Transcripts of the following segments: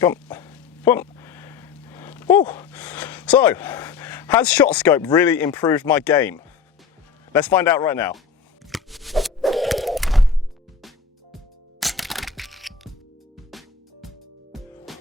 Come on, come on. Woo. So, has shot scope really improved my game? Let's find out right now.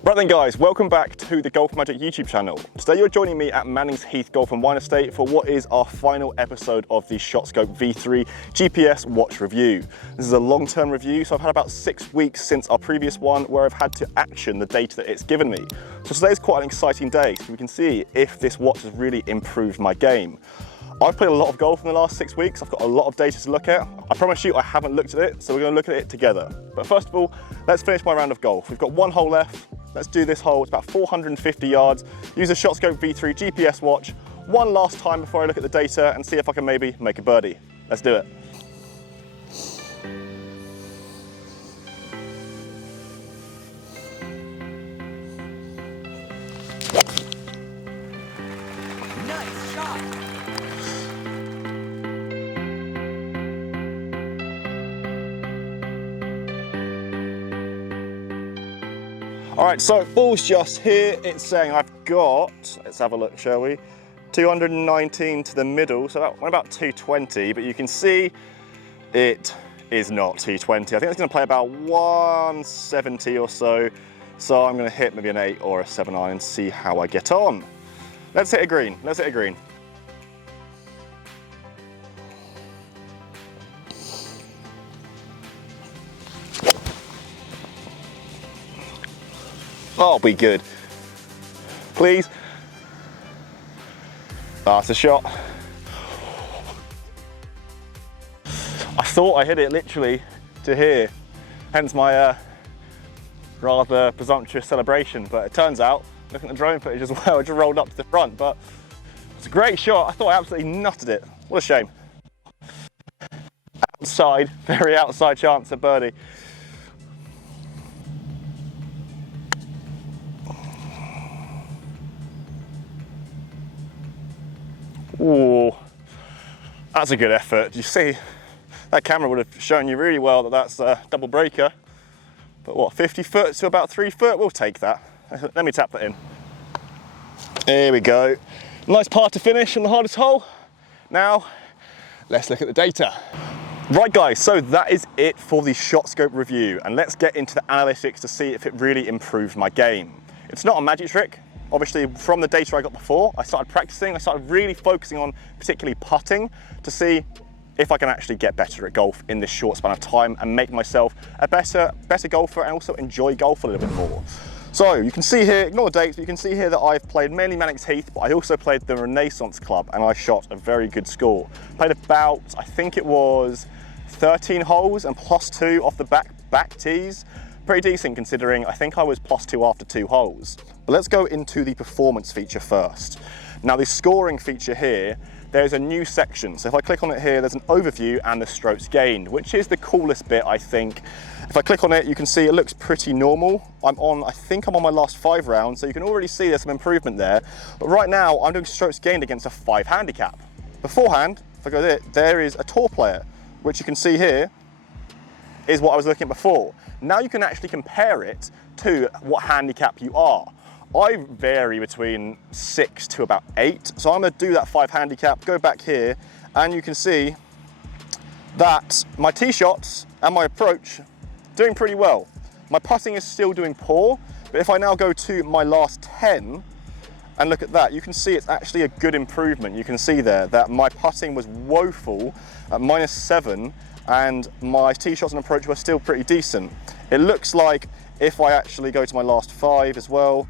Right then guys, welcome back to the Golfmagic YouTube channel. Today you're joining me at Mannings Heath Golf and Wine Estate for what is our final episode of the ShotScope V3 GPS watch review. This is a long-term review, so I've had about 6 weeks since our previous one where I've had to action the data that it's given me. So today's quite an exciting day, so we can see if this watch has really improved my game. I've played a lot of golf in the last 6 weeks. I've got a lot of data to look at. I promise you I haven't looked at it, so we're going to look at it together. But first of all, let's finish my round of golf. We've got one hole left. Let's do this hole. It's about 450 yards. Use a ShotScope V3 GPS watch one last time before I look at the data and see if I can maybe make a birdie. Let's do it. Nice shot. All right, so ball's just here. It's saying I've got, let's have a look, shall we? 219 to the middle, so about 220, but you can see it is not 220. I think it's gonna play about 170 or so. So I'm gonna hit maybe an 8 or a 7 iron and see how I get on. Let's hit a green, let's hit a green. Oh, be good. Please. That's a shot. I thought I hit it literally to here, hence my rather presumptuous celebration, but it turns out, looking at the drone footage as well, it just rolled up to the front, but it's a great shot. I thought I absolutely nutted it. What a shame. Outside, very outside chance of birdie. Ooh, that's a good effort. You see, that camera would have shown you really well that that's a double breaker. But what, 50 foot to about 3 foot? We'll take that. Let me tap that in. There we go. Nice par to finish on the hardest hole. Now, let's look at the data. Right guys, so that is it for the ShotScope review. And let's get into the analytics to see if it really improved my game. It's not a magic trick. Obviously, from the data I got before, I started practicing, I started really focusing on particularly putting to see if I can actually get better at golf in this short span of time and make myself a better golfer and also enjoy golf a little bit more. So you can see here, ignore the dates, but you can see here that I've played mainly Mannings Heath, but I also played the Renaissance Club and I shot a very good score. Played about, I think it was 13 holes and +2 off the back tees. Pretty decent considering I think I was +2 after 2 holes. But let's go into the performance feature first. Now the scoring feature here, there's a new section. So if I click on it here, there's an overview and the strokes gained, which is the coolest bit, I think. If I click on it, you can see it looks pretty normal. I think I'm on my last 5 rounds, so you can already see there's some improvement there. But right now, I'm doing strokes gained against a 5 handicap. Beforehand, if I go there is a tour player, which you can see here is what I was looking at before. Now you can actually compare it to what handicap you are. I vary between 6 to about 8. So I'm gonna do that 5 handicap, go back here, and you can see that my tee shots and my approach doing pretty well. My putting is still doing poor, but if I now go to my last 10 and look at that, you can see it's actually a good improvement. You can see there that my putting was woeful at -7, and my tee shots and approach were still pretty decent. It looks like if I actually go to my last 5 as well,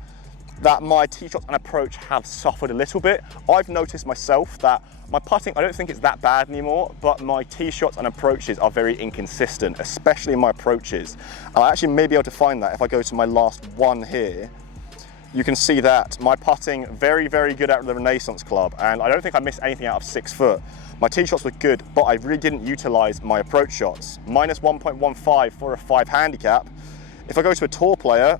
that my tee shots and approach have suffered a little bit. I've noticed myself that my putting, I don't think it's that bad anymore, but my tee shots and approaches are very inconsistent, especially in my approaches. And I actually may be able to find that if I go to my last 1 here. You can see that my putting very, very good at the Renaissance Club, and I don't think I missed anything out of 6 foot. My tee shots were good, but I really didn't utilize my approach shots. -1.15 for a 5 handicap. If I go to a tour player,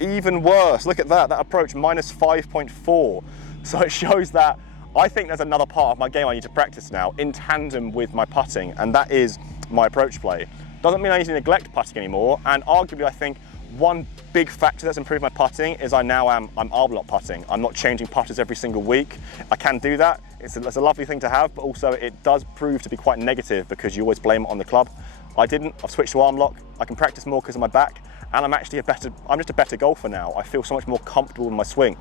even worse. Look at that approach, -5.4. So it shows that I think there's another part of my game I need to practice now in tandem with my putting, and that is my approach play. Doesn't mean I need to neglect putting anymore, and arguably I think One big factor that's improved my putting is I'm arbor lock putting. I'm not changing putters every single week. I can do that. It's a lovely thing to have, but also it does prove to be quite negative because you always blame it on the club. I didn't. I've switched to arm lock. I can practice more because of my back, and I'm just a better golfer now. I feel so much more comfortable in my swing.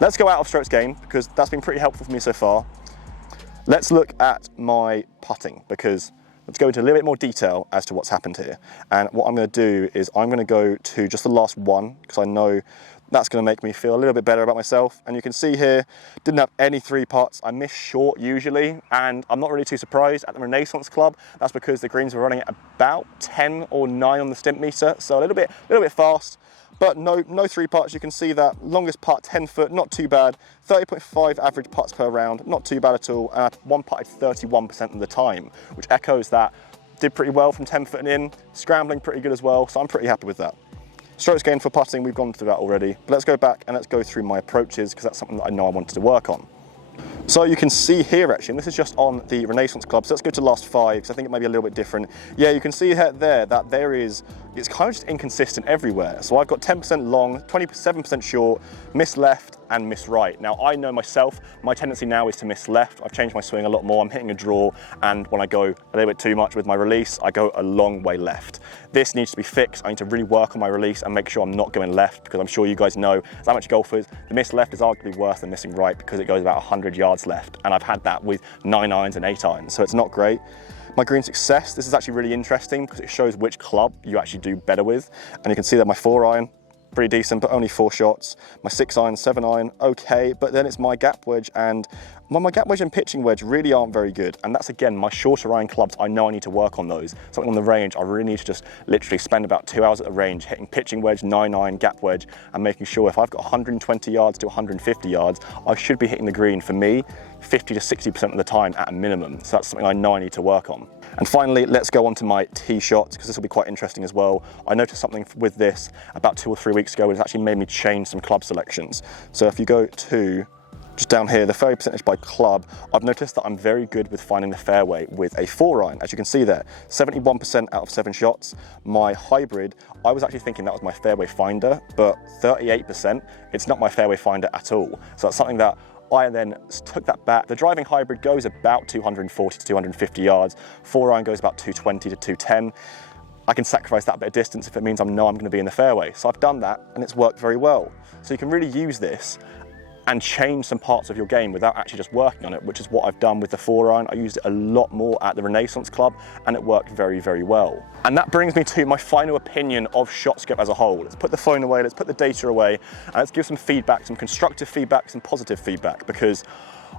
Let's go out of strokes gained because that's been pretty helpful for me so far. Let's look at my putting because let's go into a little bit more detail as to what's happened here. And what I'm going to do is I'm going to go to just the last one because I know that's going to make me feel a little bit better about myself. And you can see here, didn't have any 3 putts. I miss short usually, and I'm not really too surprised at the Renaissance Club. That's because the greens were running at about 10 or 9 on the stimp meter, so a little bit fast. But no 3 putts. You can see that longest putt, 10 foot, not too bad. 30.5 average putts per round, not too bad at all. And I one putted 31% of the time, which echoes that. Did pretty well from 10 foot and in, scrambling pretty good as well, so I'm pretty happy with that. Strokes gained for putting, we've gone through that already. But let's go back and let's go through my approaches because that's something that I know I wanted to work on. So you can see here actually, and this is just on the Renaissance Club, so let's go to the last 5 because I think it might be a little bit different. Yeah, you can see there that it's kind of just inconsistent everywhere. So I've got 10% long, 27% short, miss left and miss right. Now I know myself, my tendency now is to miss left. I've changed my swing a lot more. I'm hitting a draw, and when I go a little bit too much with my release, I go a long way left. This needs to be fixed. I need to really work on my release and make sure I'm not going left because I'm sure you guys know, as amateur golfers, the miss left is arguably worse than missing right because it goes about 100 yards left. And I've had that with 9 irons and 8 irons, so it's not great. My green success, this is actually really interesting because it shows which club you actually do better with. And you can see that my 4 iron, pretty decent, but only 4 shots. My 6 iron, 7 iron, okay. But then it's my gap wedge, and my gap wedge and pitching wedge really aren't very good. And that's, again, my shorter iron clubs. I know I need to work on those. Something on the range, I really need to just literally spend about 2 hours at the range hitting pitching wedge, 9 iron, gap wedge, and making sure if I've got 120 yards to 150 yards, I should be hitting the green, for me, 50 to 60% of the time at a minimum. So that's something I know I need to work on. And finally, let's go on to my tee shots because this will be quite interesting as well. I noticed something with this about 2 or 3 weeks ago, and it's actually made me change some club selections. So if you go to just down here, the fairway percentage by club, I've noticed that I'm very good with finding the fairway with a 4 iron. As you can see there, 71% out of 7 shots. My hybrid, I was actually thinking that was my fairway finder, but 38%, it's not my fairway finder at all. So that's something that I then took that back. The driving hybrid goes about 240 to 250 yards. 4 iron goes about 220 to 210. I can sacrifice that bit of distance if it means I know I'm going to be in the fairway. So I've done that and it's worked very well. So you can really use this and change some parts of your game without actually just working on it, which is what I've done with the 4 iron. I used it a lot more at the Renaissance Club and it worked very, very well. And that brings me to my final opinion of ShotScope as a whole. Let's put the phone away, let's put the data away, and let's give some feedback, some constructive feedback, some positive feedback, because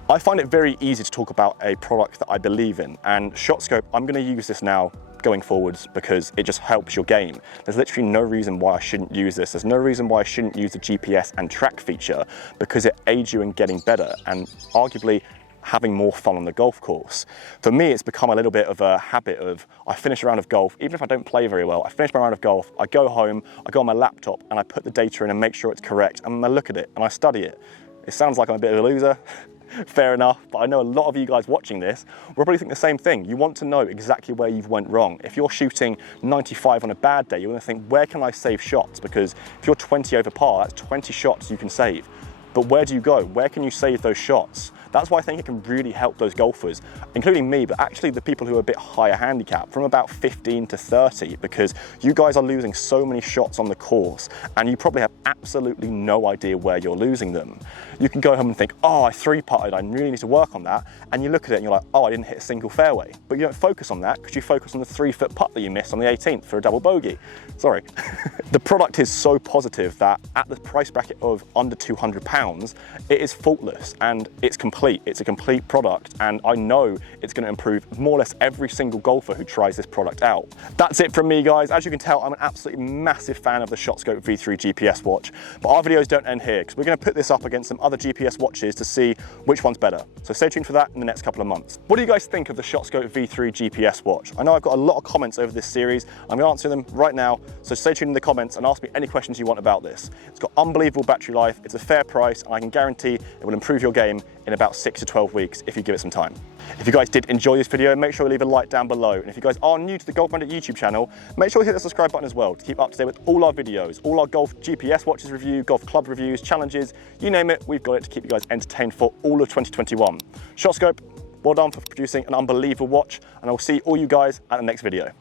I find it very easy to talk about a product that I believe in. And ShotScope, I'm going to use this now going forwards because it just helps your game. There's literally no reason why I shouldn't use this. There's no reason why I shouldn't use the GPS and track feature because it aids you in getting better and arguably having more fun on the golf course. For me, it's become a little bit of a habit of, I finish a round of golf, even if I don't play very well, I finish my round of golf, I go home, I go on my laptop and I put the data in and make sure it's correct, and I look at it and I study it. It sounds like I'm a bit of a loser. Fair enough, but I know a lot of you guys watching this will probably think the same thing. You want to know exactly where you've went wrong. If you're shooting 95 on a bad day, you're going to think, where can I save shots? Because if you're 20 over par, that's 20 shots you can save. But where do you go? Where can you save those shots? That's why I think it can really help those golfers, including me, but actually the people who are a bit higher handicap, from about 15 to 30, because you guys are losing so many shots on the course and you probably have absolutely no idea where you're losing them. You can go home and think, oh, I 3-putted, I really need to work on that. And you look at it and you're like, oh, I didn't hit a single fairway. But you don't focus on that because you focus on the 3-foot putt that you missed on the 18th for a double bogey. Sorry. The product is so positive that at the price bracket of under £200, it is faultless and it's complete. It's a complete product, and I know it's going to improve more or less every single golfer who tries this product out. That's it from me, guys. As you can tell, I'm an absolutely massive fan of the ShotScope V3 GPS watch, but our videos don't end here because we're going to put this up against some other GPS watches to see which one's better. So stay tuned for that in the next couple of months. What do you guys think of the ShotScope V3 GPS watch? I know I've got a lot of comments over this series. I'm going to answer them right now, so stay tuned in the comments and ask me any questions you want about this. It's got unbelievable battery life, it's a fair price, and I can guarantee it will improve your game in about about 6 to 12 weeks if you give it some time. If you guys did enjoy this video, make sure you leave a like down below. And if you guys are new to the Golfmagic YouTube channel, make sure you hit the subscribe button as well to keep up to date with all our videos, all our golf GPS watches review, golf club reviews, challenges, you name it, we've got it to keep you guys entertained for all of 2021. ShotScope, well done for producing an unbelievable watch, and I will see all you guys at the next video.